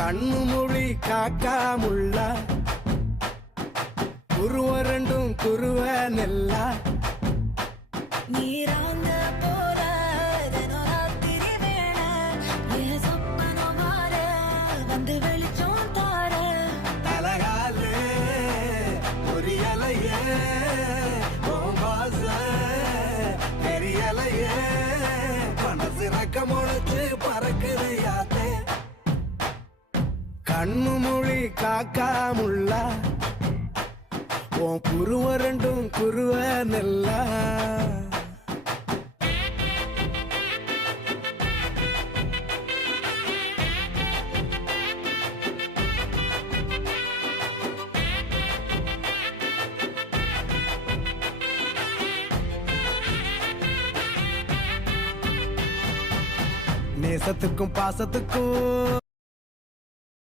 கண்ணு மொழி காக்காமுள்ள குருவ ரெண்டும் குருவ நெல்லா நீராங்க போல தினராத்திரி வேண என் சொப்பனம் மாற வந்து வெளிச்சம் தார தலகாலே பொரியலையே ஓம்பாச பெரியலையே மனசு ரக்க முளைச்சு பறக்குது யாத்தே கண்ணு மொழி காக்காமுள்ள உன் குருவ ரெண்டும் குருவ நெல்லா நேசத்துக்கும் பாசத்துக்கும்